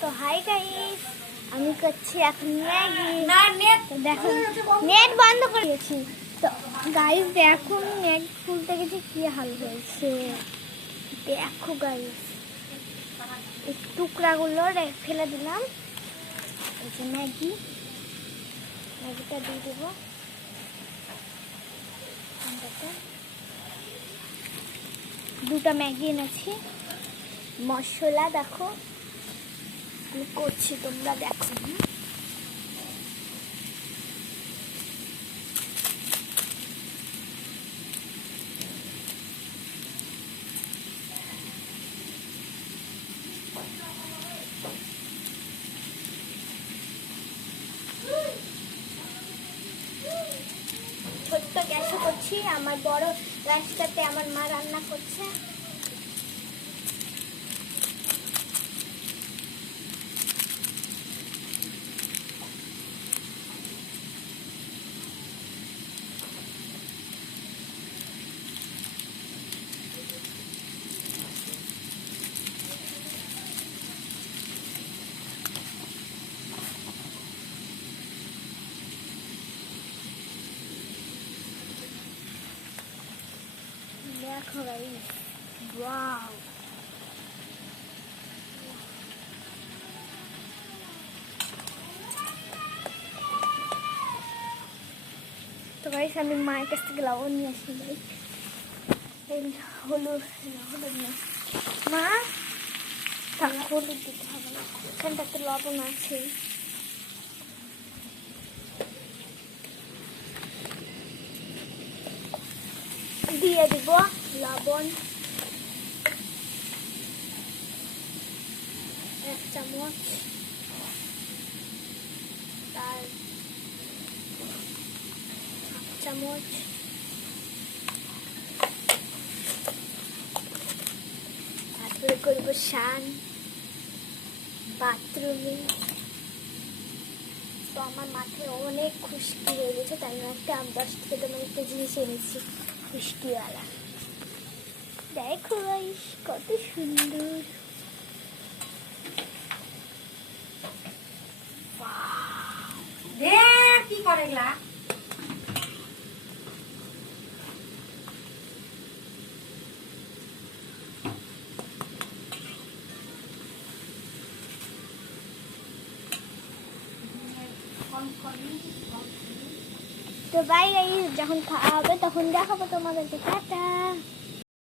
তো hi guys, আমি করছি এখন ম্যাগি। দেখো নেট বন্ধ করে দিয়েছি। তো গাইস দেখো ম্যাগি খুলতে গেছে কি হাল হয়েছে। দেখো গাইস এই টুকরাগুলো ফেলে দিলাম। এই যে ম্যাগিটা দিয়ে দেবো। দুটো ম্যাগি এনেছি। মশলা দেখো আমি করছি, তোমরা দেখো। ছোট্ট গ্যাসে করছি, আমার বড় গ্যাসটাতে আমার মা রান্না করছে। দেখো গাইস, ওয়াও তো গাইস আমি মায়ের কাছ থেকে লবণ নিয়ে আসি। এই হলুদ না মা, হলুদ দিতে হবে না, এখানটাতে লবণ আছে। দিয়ে দিব লবণ 1 চামচ, তার 1 চামচ, তারপরে করব শান বাথরুমে। তো আমার মাথায় অনেক খুশকি হয়ে গেছে, তাই আমি একটা 10 থেকে তোমার একটা জিনিস এনেছি খুশকিওয়ালা। দেখো গাইস কত সুন্দর। কি করে এগুলা? তো বাই গাইস, যখন খাওয়া হবে তখন দেখাবো তোমাদেরকে। টাটা।